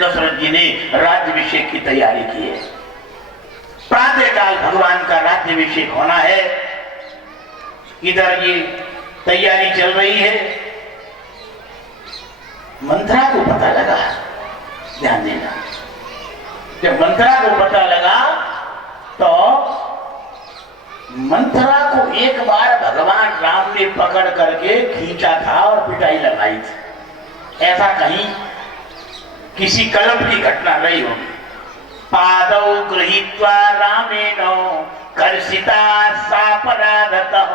दशरथ जी ने राज्याभिषेक की तैयारी की है। प्रातःकाल भगवान का राज्याभिषेक होना है। इधर ये तैयारी चल रही है। मंत्रा को पता लगा, ध्यान देना, जब मंत्रा को पता लगा तो मंत्रा को एक बार भगवान राम ने पकड़ करके खींचा था और पिटाई लगाई थी। ऐसा कहीं किसी कल्प की घटना रही होगी। पादौ गृहीत्वा रामेण कर्षिता सापराधतः,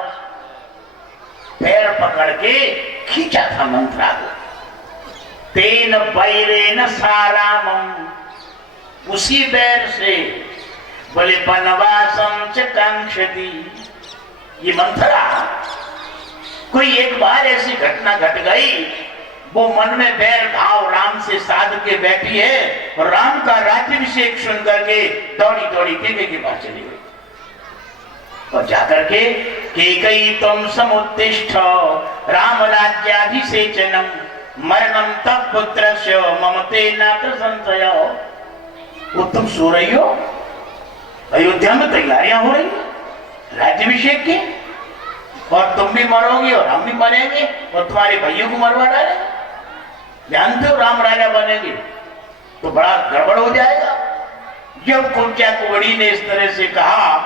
पैर पकड़ के खींचा था मंत्रा को। तेन बैरेन सारामम, उसी बैर से बोले वनवासम च कांक्षति। ये मंथरा, कोई एक बार ऐसी घटना घट गई, वो मन में बैर भाव राम से साध के बैठी है और राम का राज्याभिषेक सुन करके दौड़ी दौड़ी केके के पास चली गई और जाकर के केकई तुम समुत्तिष्ठ राम राज्याभिषेचनम मरणम तब पुत्रस्य ममते नात्र संशय। वो तुम सो रही हो, अयोध्या में तैयारियां हो रही है राज्याभिषेक की, और तुम भी मरोगे और हम भी मरेंगे और तुम्हारे भाइयों को मरवा डालेंगे। जानते हो राम राजा बनेंगे तो बड़ा गड़बड़ हो जाएगा। जब कुंचा कुबड़ी ने इस तरह से कहा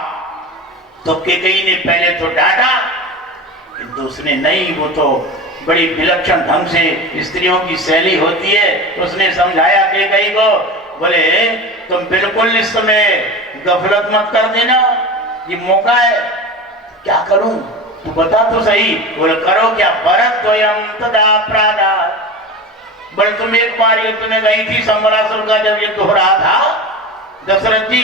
तो केकई ने पहले तो डांटा, किंतु उसने नहीं, वो तो बड़ी विलक्षण ढंग से स्त्रियों की शैली होती है, उसने समझाया केकई को, बोले तुम बिल्कुल इस समय गफलत मत कर देना, ये मौका है। क्या करूं तू बता तो सही। बोले करो क्या, भरत द्वयम तदा प्रादा। बोले तुम एक बार युद्ध में गई थी संबरासुर का, जब युद्ध हो रहा था, दशरथ जी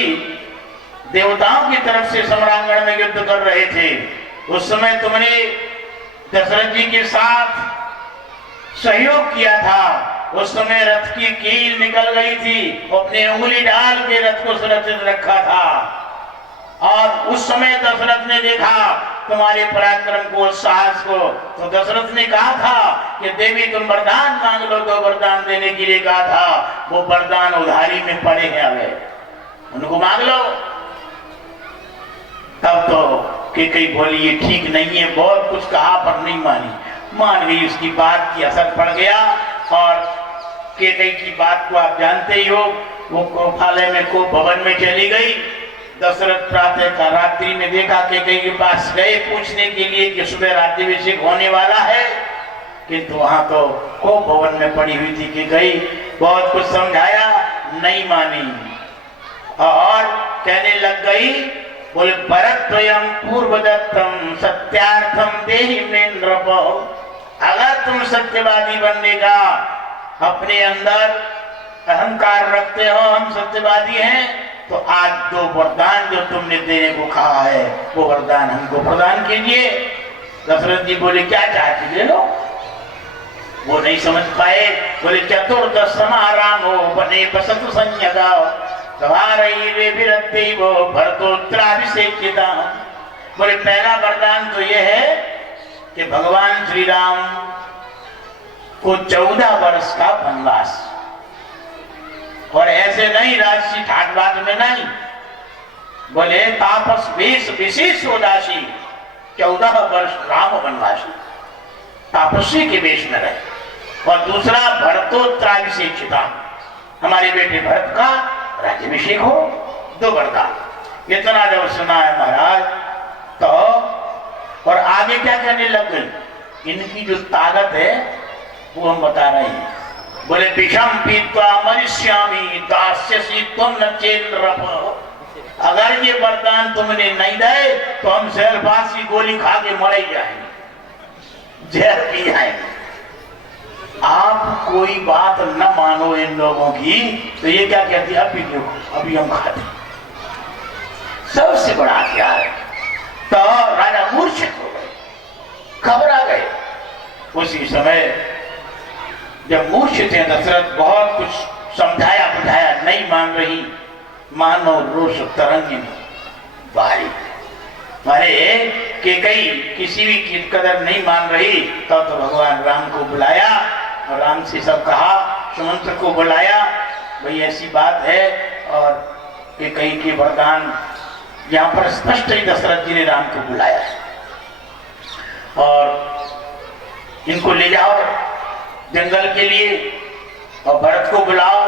देवताओं की तरफ से सम्रांगण में युद्ध कर रहे थे, उस समय तुमने दशरथ जी के साथ सहयोग किया था। उस समय रथ की कील निकल गई थी, अपनी उंगली डाल के रथ को सुरक्षित रखा था। और उस समय दशरथ ने देखा तुम्हारे पराक्रम को, साहस को, तो दशरथ ने कहा था कि देवी तुम वरदान मांग लो, तो वरदान देने के लिए कहा था। वो वरदान उधारी में पड़े हैं, अगर उनको मांग लो। तब तो केकई बोली ये ठीक नहीं है, बहुत कुछ कहा पर नहीं मानी, मान गई, उसकी बात की असर पड़ गया। और केकई की बात को आप जानते ही हो, वो कोफालय में को भवन में चली गई। दशरथ प्रातः का रात्रि में देखा, केकई के पास गए पूछने के लिए कि सुबह राज्याभिषेक होने वाला है, किंतु वहां तो को भवन में पड़ी हुई थी। केकई बहुत कुछ समझाया, नहीं मानी और कहने लग गई, बोले भरत द्वयम पूर्वदत्तम सत्यार्थम देहि मे नृप। अगर तुम सत्यवादी बनने का अपने अंदर अहंकार रखते हो, हम सत्यवादी हैं, तो आज दो वरदान जो तुमने देने को कहा है वो वरदान हमको प्रदान कीजिए। दशरथ जी बोले क्या चाहते ले लो। वो नहीं समझ पाए, बोले चतुर्दश समारामो बने बसतु संयदा भरतोत्राभिषेकिता। बोले पहला वरदान तो यह है कि भगवान श्री राम को 14 वर्ष का वनवास, और ऐसे नहीं राजसी ठाटबाट में नहीं, बोले तापस वेश विशेष उदासी 14 वर्ष राम वनवासी तापस्वी के वेश में रहे। और दूसरा भरतोत्राभिषेकिता, हमारे बेटे भरत का राज्याभिषेक हो। 2 वरदान। इतना जब सुना है महाराज तो, और आगे क्या कहने लग गई, इनकी जो ताकत है वो हम बता रहे हैं। बोले विषम पीत्वा मरिष्यामि दास्यसि त्वं न चेन्द्रप। अगर ये वरदान तुमने नहीं दे तो हम शैलपास की गोली खा के मर ही जाएंगे, जहर पी जाएंगे। आप कोई बात न मानो इन लोगों की, तो ये क्या कहती है, अभी देखो अभी हम खाते। सबसे बड़ा हथियार है। तो राजा मूर्छित हो गए, घबरा गए। उसी समय जब मूर्छित हैं, दशरथ बहुत कुछ समझाया बुझाया, नहीं मान रही, मानो रोष तरंगी बारी। अरे केकई किसी भी की कदर नहीं मान रही, तब तो भगवान राम को बुलाया और राम से सब कहा, सुमंत्र को बुलाया भाई ऐसी बात है, और कि कहीं के वरदान यहाँ पर स्पष्ट ही दशरथ जी ने राम को बुलाया है और इनको ले जाओ जंगल के लिए और भरत को बुलाओ।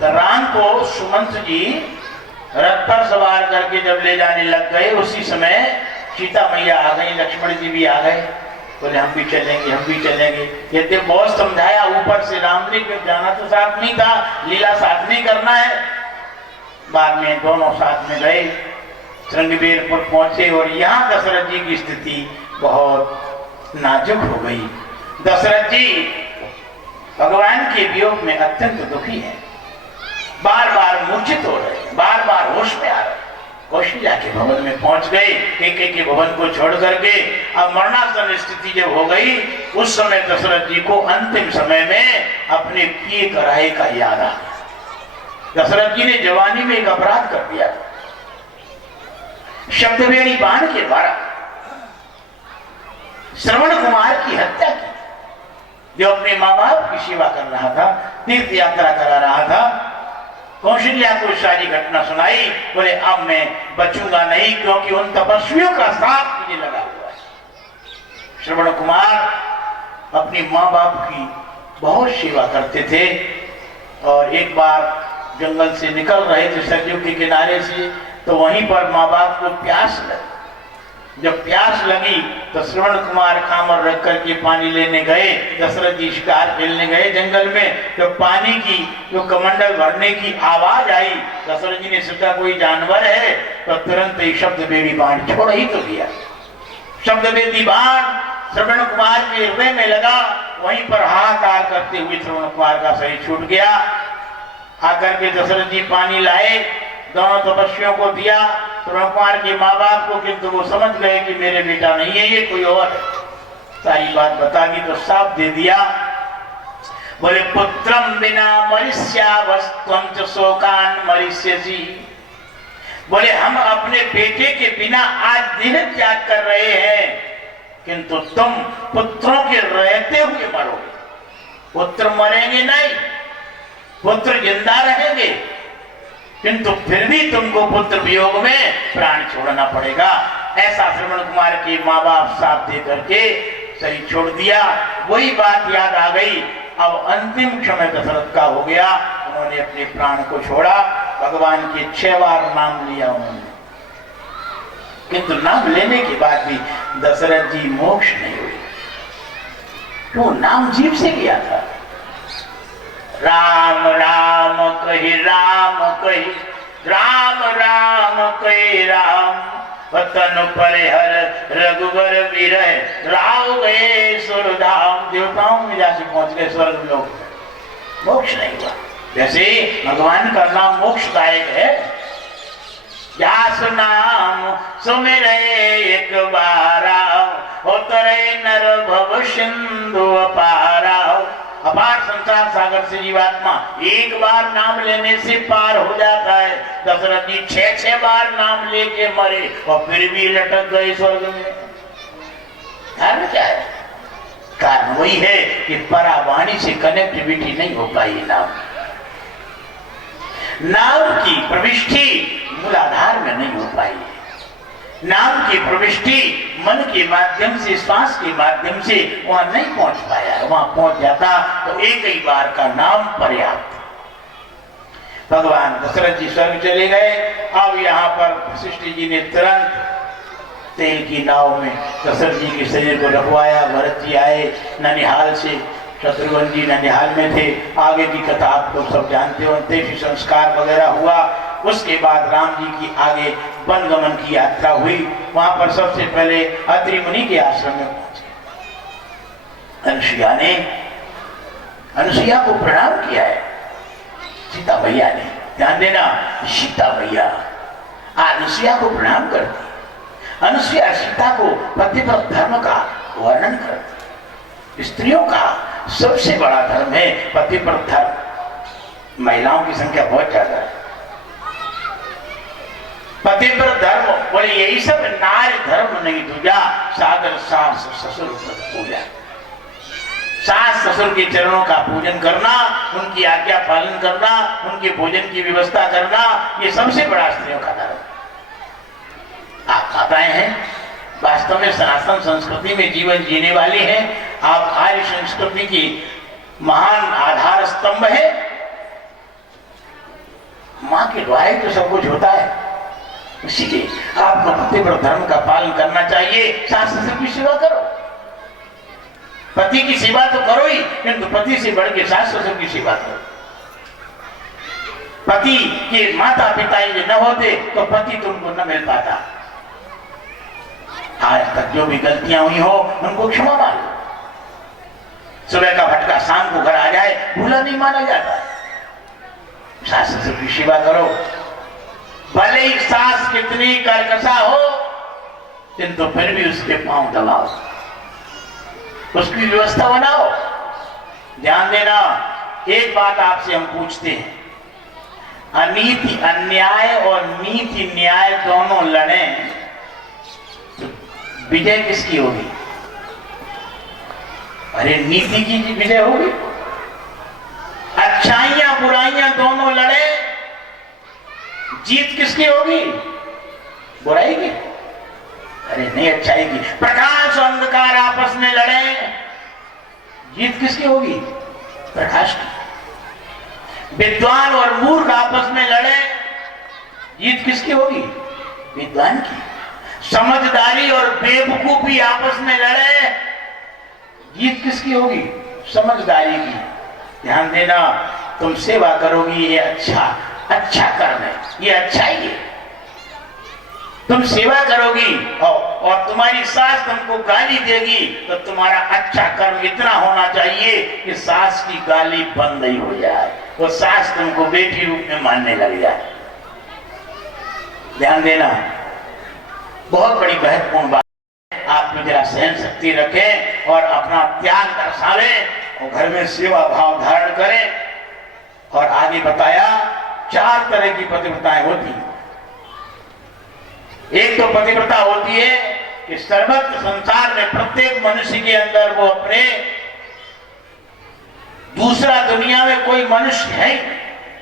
तो राम को सुमंत जी रथ पर सवार करके जब ले जाने लग गए, उसी समय सीता मैया आ गई, लक्ष्मण जी भी आ गए। बोले हम भी चलेंगे, हम भी चलेंगे। यदि बहुत समझाया ऊपर से राम ने, क्यों जाना तो साथ नहीं था, लीला साथ नहीं करना है। बाद में दोनों साथ में गए, श्रृंगवीरपुर पहुंचे और यहाँ दशरथ जी की स्थिति बहुत नाजुक हो गई। दशरथ जी भगवान के वियोग में अत्यंत दुखी हैं, बार बार मूर्छित हो रहे, बार बार होश में आ रहे। कौशल्या के भवन में पहुंच गए, केके के भवन को छोड़ करके। अब मरणासन स्थिति जब हो गई, उस समय दशरथ जी को अंतिम समय में अपने किए कराए का याद आ गया। दशरथ जी ने जवानी में एक अपराध कर दिया था, शब्दवेणी बाण के द्वारा श्रवण कुमार की हत्या की, जो अपने माँ बाप की सेवा कर रहा था, तीर्थ यात्रा करा रहा था। कौशल्या को सारी घटना सुनाई। बोले अब मैं बचूंगा नहीं, क्योंकि उन तपस्वियों का साथ मुझे लगा हुआ है। श्रवण कुमार अपनी माँ बाप की बहुत सेवा करते थे और एक बार जंगल से निकल रहे थे सरयू के किनारे से, तो वहीं पर माँ बाप को प्यास लगी। जब प्यास लगी तो श्रवण कुमार कामर रख करके पानी लेने गए। दशरथ जी शिकार खेलने गए जंगल में, तो पानी की जो कमंडल भरने की आवाज आई, दशरथ जी ने सोचा कोई जानवर है, तो तुरंत ही शब्दवेदी बाण छोड़ ही तो दिया। शब्दवेदी बाण श्रवण कुमार के हृदय में लगा, वहीं पर हाहाकार करते हुए श्रवण कुमार का शरीर छूट गया। आकर के दशरथ जी पानी लाए, दोनों तपस्वियों को दिया, श्रवण कुमार के माँ बाप को, किंतु वो समझ गए कि मेरे बेटा नहीं है, ये कोई और है। सारी बात बता दी तो साफ दे दिया। बोले पुत्रम बिना मरिष्यावस्त्वं च शोकान मरिष्यसि। बोले हम अपने बेटे के बिना आज देह त्याग कर रहे हैं, किंतु तुम पुत्रों के रहते हुए मरोगे। पुत्र मरेंगे नहीं, पुत्र जिंदा रहेंगे, किंतु फिर भी तुमको पुत्र वियोग में प्राण छोड़ना पड़ेगा। ऐसा श्रवण कुमार के माँ बाप साथ दे करके शरीर छोड़ दिया। वही बात याद आ गई। अब अंतिम समय दशरथ का हो गया, उन्होंने अपने प्राण को छोड़ा। भगवान के 6 बार नाम लिया उन्होंने, किंतु नाम लेने के बाद भी दशरथ जी मोक्ष नहीं हुए। तो नाम जीव से लिया था। राम राम कही राम कही, राम राम कही राम, वतन परिहर रघुवर विरह, राव गए सुरधाम। देवताओं में जाके पहुंच गए स्वर्ग लोग, मोक्ष नहीं हुआ। जैसे भगवान का नाम मोक्षदायक है। जास नाम सुमिरे एक बारा, उतरे नर भव सिंधु अपारा। अपार संसार सागर से जीवात्मा एक बार नाम लेने से पार हो जाता है। दशरथ जी 6 बार नाम लेके मरे और फिर भी लटक गए स्वर्ग में। कारण क्या है? कारण वही है कि परावाणी से कनेक्टिविटी नहीं हो पाई। नाम की प्रविष्टि मूलाधार में नहीं हो पाई। नाम की प्रविष्टि मन के माध्यम से, श्वास के माध्यम से वहां नहीं पहुंच पाया। वहां पहुंच जाता तो एक ही बार का नाम पर्याप्त। भगवान दशरथ जी स्वर्ग चले गए। अब यहाँ पर वशिष्ठ जी ने तुरंत तेल की नाव में दशरथ जी के शरीर को रखवाया। भरत जी आए ननिहाल से, शत्रुघ्न जी ननिहाल में थे। आगे की कथा आप लोग सब जानते हो। अंत्येष्टि संस्कार वगैरह हुआ। उसके बाद राम जी की आगे वन गमन की यात्रा हुई। वहां पर सबसे पहले अत्रि मुनि के आश्रम में पहुंचे। अनुसुईया को प्रणाम किया है सीता मैया ने। ध्यान देना, सीता मैया अनुसुईया को प्रणाम करती। अनुसुईया सीता को पतिव्रत धर्म का वर्णन करती। स्त्रियों का सबसे बड़ा धर्म है पतिव्रत धर्म। महिलाओं की संख्या बहुत ज्यादा है। पतिव्रत धर्म बोले यही सब नारी धर्म नहीं दूजा, सागर सास ससुर पूजा। सास ससुर के चरणों का पूजन करना, उनकी आज्ञा पालन करना, उनके भोजन की व्यवस्था करना, ये सबसे बड़ा स्त्रियों का धर्म। आप माताएं हैं, वास्तव में सनातन संस्कृति में जीवन जीने वाली हैं। आप आर्य संस्कृति की महान आधार स्तंभ है। मां के द्वारा ही तो सब कुछ होता है, इसीलिए आपको पतिव्रत धर्म का पालन करना चाहिए। सास ससुर की सेवा करो, पति की सेवा तो करो ही, किंतु पति से बढ़ के सास ससुर की सेवा करो। पति के माता पिता ये न होते तो पति तुमको न मिल पाता। आज तक जो भी गलतियां हुई हो उनको क्षमा मांगो। सुबह का भटका शाम को घर आ जाए, भूला नहीं माना जाता। सास ससुर की सेवा करो, भले ही सास कितनी कर्कशा हो, किंतु फिर भी उसके पांव दबाओ, उसकी व्यवस्था बनाओ। ध्यान देना, एक बात आपसे हम पूछते हैं, अनीति अन्याय और नीति न्याय दोनों लड़े तो विजय किसकी होगी? अरे नीति की विजय होगी। अच्छाइयां बुराइयां दोनों लड़े, जीत किसकी होगी? बुराई की? अरे नहीं, अच्छाई की। प्रकाश और अंधकार आपस में लड़े, जीत किसकी होगी? प्रकाश की। विद्वान और मूर्ख आपस में लड़े, जीत किसकी होगी? विद्वान की। समझदारी और बेवकूफी आपस में लड़े, जीत किसकी होगी? समझदारी की। ध्यान देना, तुम सेवा करोगी, ये अच्छा कर्म है, ये अच्छाई है। तुम सेवा करोगी और तुम्हारी सास तुमको गाली देगी तो तुम्हारा अच्छा कर्म इतना होना चाहिए कि सास की गाली बंद ही हो जाए, वो सास तुमको बेटी रूप में मानने लग जाए। ध्यान देना, बहुत बड़ी महत्वपूर्ण बात है। आप में जरा सहन शक्ति रखें और अपना त्याग दर्शावे और घर में सेवा भाव धारण करें। और आगे बताया 4 तरह की पतिव्रताएं होती हैं। एक तो पतिव्रता होती है कि सर्वत्र संसार में प्रत्येक मनुष्य के अंदर वो अपने, दूसरा दुनिया में कोई मनुष्य है,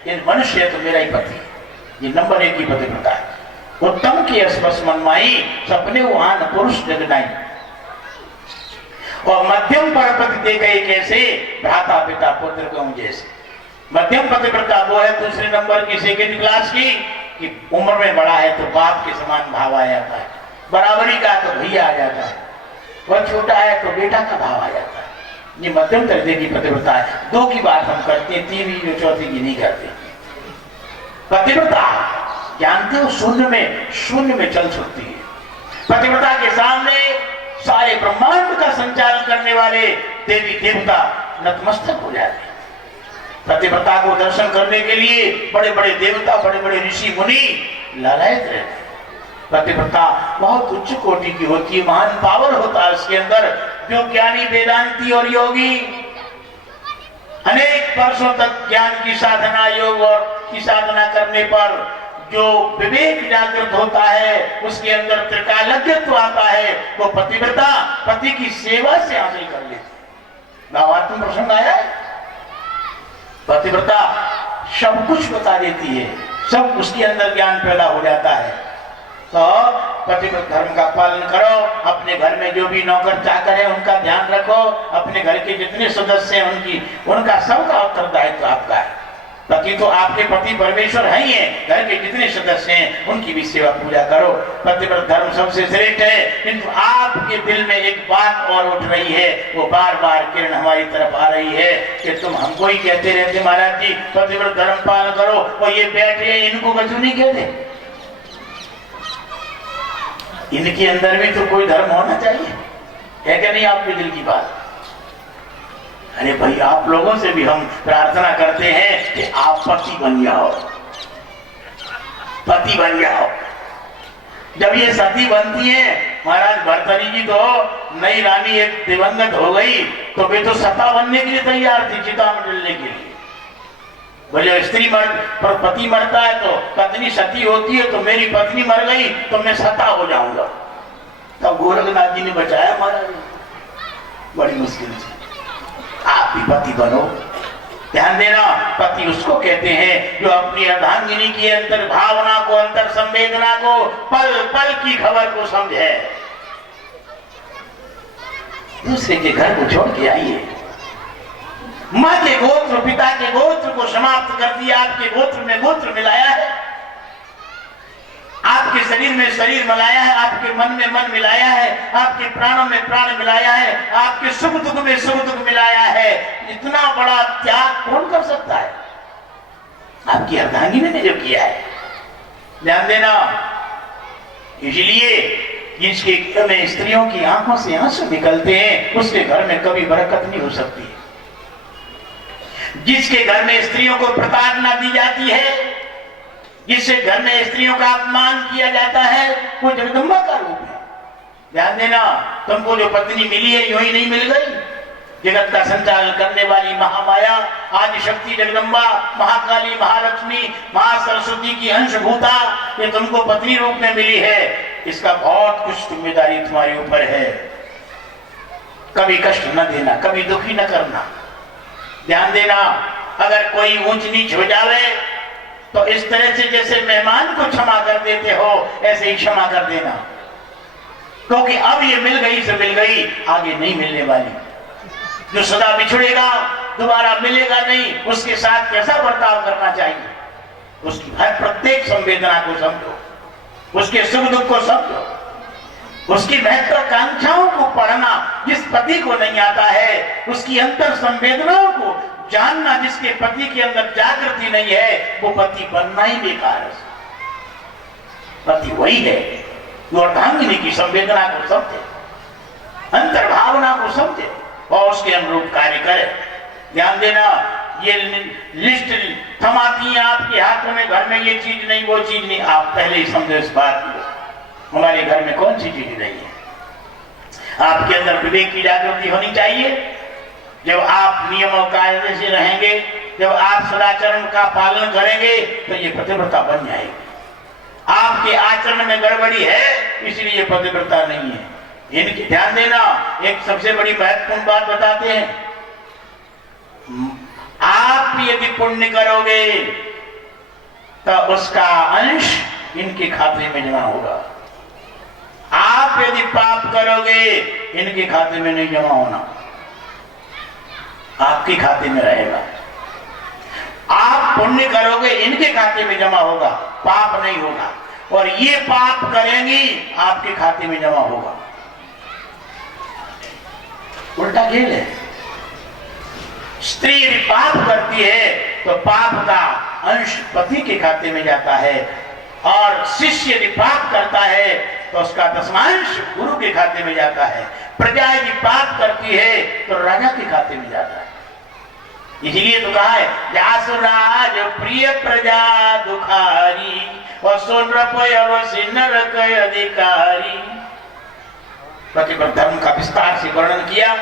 ये मनुष्य है तो मेरा ही पति, ये नंबर 1 की पतिव्रता है। उत्तम की स्पर्श मनमाई, सपने वहां पुरुष जगनाई। और मध्यम परपति देखे कैसे, भ्राता पिता पुत्र कहूं जैसे। मध्यम पतिव्रता वो है दूसरे नंबर की, सेकेंड क्लास की, कि उम्र में बड़ा है तो बाप के समान भाव आ जाता है, बराबरी का तो भैया आ जाता है, वह छोटा है तो बेटा का भाव आ जाता है। ये मध्यम दर्जे की पतिव्रता है। 2 की बात हम करते हैं, 3वीं जो 4थी की नहीं करते। पतिव्रता जानते हो शून्य में चल सकती है। पतिव्रता के सामने सारे ब्रह्मांड का संचालन करने वाले देवी देवता नतमस्तक हो जाते हैं। पतिव्रता को दर्शन करने के लिए बड़े बड़े देवता, बड़े बड़े ऋषि मुनि लालायित रहते हैं। पतिव्रता बहुत उच्च कोटि की होती है, महान पावर होता है उसके अंदर। जो ज्ञानी वेदांती और योगी अनेक वर्षों तक ज्ञान की साधना, योग और की साधना करने पर जो विवेक जागृत होता है, उसके अंदर त्रिकालज्ञत्व आता है, वो पतिव्रता पति की सेवा से हासिल कर लेती। भावात्म प्रसंग आया है। पतिव्रता सब कुछ बता देती है, सब उसके अंदर ज्ञान पैदा हो जाता है। तो पतिव्रत धर्म का पालन करो। अपने घर में जो भी नौकर चाकर है उनका ध्यान रखो। अपने घर के जितने सदस्य हैं उनका सबका उत्तरदायित्व आपका है। पति तो आपके पति परमेश्वर है ही है, घर के जितने सदस्य हैं उनकी भी सेवा पूजा करो। पतिव्रत धर्म सबसे श्रेष्ठ है। किंतु आपके दिल में एक बात और उठ रही है, वो बार बार किरण हमारी तरफ आ रही है कि तुम हमको ही कहते रहते महाराज जी पतिव्रत धर्म पालन करो, और ये बैठे इनको कछु नहीं कहते। इनके अंदर भी तो कोई धर्म होना चाहिए, है क्या नहीं? आपके दिल की बात। अरे भाई, आप लोगों से भी हम प्रार्थना करते हैं कि आप पति बन जाओ, पति बन जाओ। जब ये सती बनती है, महाराज भर्तरी जी तो नई रानी एक दिवंगत हो गई तो वे तो सता बनने के लिए तैयार थी, चिता में डलने के लिए। बोले स्त्री पर पति मरता है तो पत्नी सती होती है, तो मेरी पत्नी मर गई तो मैं सता हो जाऊंगा। तब गोरखनाथ जी ने बचाया महाराज, बड़ी मुश्किल से। आप भी पति बनो। ध्यान देना, पति उसको कहते हैं जो अपनी अर्धांगिनी की अंतर भावना को, अंतर संवेदना को, पल पल की खबर को समझे। दूसरे के घर को छोड़ के आइए। माँ के गोत्र, पिता के गोत्र को समाप्त कर दिया, आपके गोत्र में गोत्र मिलाया है, आपके शरीर में शरीर मिलाया है, आपके मन में मन मिलाया है, आपके प्राणों में प्राण मिलाया है, आपके सुख दुख में सुख दुख मिलाया है। इतना बड़ा त्याग कौन कर सकता है? आपकी अर्धांगिनी ने जो किया है। ध्यान देना, इसलिए जिसके घर में स्त्रियों की आंखों से आंसू निकलते हैं उसके घर में कभी बरकत नहीं हो सकती। जिसके घर में स्त्रियों को प्रताड़ना दी जाती है, जिससे घर में स्त्रियों का अपमान किया जाता है, वो जगदम्बा का रूप है। ध्यान देना, तुमको जो पत्नी मिली है यूं ही नहीं मिल गई। जगत का संचालन करने वाली महामाया, आदि शक्ति जगदम्बा, महाकाली, महालक्ष्मी, महासरस्वती की अंशभूता, ये तुमको पत्नी रूप में मिली है। इसका बहुत कुछ जिम्मेदारी तुम्हारे ऊपर है। कभी कष्ट न देना, कभी दुखी न करना। ध्यान देना, अगर कोई ऊंच नीच हो जावे तो इस तरह से जैसे मेहमान को क्षमा कर देते हो ऐसे ही क्षमा कर देना, क्योंकि अब ये मिल गई से मिल गई, आगे नहीं मिलने वाली। जो सदा बिछड़ेगा दोबारा मिलेगा नहीं, उसके साथ कैसा बर्ताव करना चाहिए, उसकी हर प्रत्येक संवेदना को समझो, उसके सुख दुख को समझो, उसकी महत्वाकांक्षाओं को पढ़ना जिस पति को नहीं आता है, उसकी अंतर संवेदनाओं को जानना जिसके पति के अंदर जागृति नहीं है, वो पति बनना ही बेकार है। पति वही है जो अर्धांगिनी की संवेदना को समझे, अंतर भावना को समझे और उसके अनुरूप कार्य करे। ध्यान देना, ये लिस्ट थमाती है आपके हाथों में, घर में ये चीज नहीं, वो चीज नहीं। आप पहले ही समझो इस बात को, हमारे घर में कौन सी चीज नहीं है। आपके अंदर विवेक की जागृति होनी चाहिए। जब आप नियमों कायदे से रहेंगे, जब आप सदाचरण का पालन करेंगे तो ये पतिव्रता बन जाएगी। आपके आचरण में गड़बड़ी है इसलिए ये पतिव्रता नहीं है। इनकी ध्यान देना, एक सबसे बड़ी महत्वपूर्ण बात बताते हैं। आप यदि पुण्य करोगे तो उसका अंश इनके खाते में जमा होगा। आप यदि पाप करोगे इनके खाते में नहीं जमा होना, आपके खाते में रहेगा। आप पुण्य करोगे इनके खाते में जमा होगा, पाप नहीं होगा। और ये पाप करेंगी आपके खाते में जमा होगा। उल्टा खेल है। स्त्री यदि पाप करती है तो पाप का अंश पति के खाते में जाता है, और शिष्य यदि पाप करता है तो उसका दशमांश गुरु के खाते में जाता है। प्रजा यदि पाप करती है तो राजा के खाते में जाता है। इसलिए तो कहा है, जासुराज प्रिय प्रजा दुखारी और सुन नरक अधिकारी। प्रतिपद धर्म का विस्तार से वर्णन किया।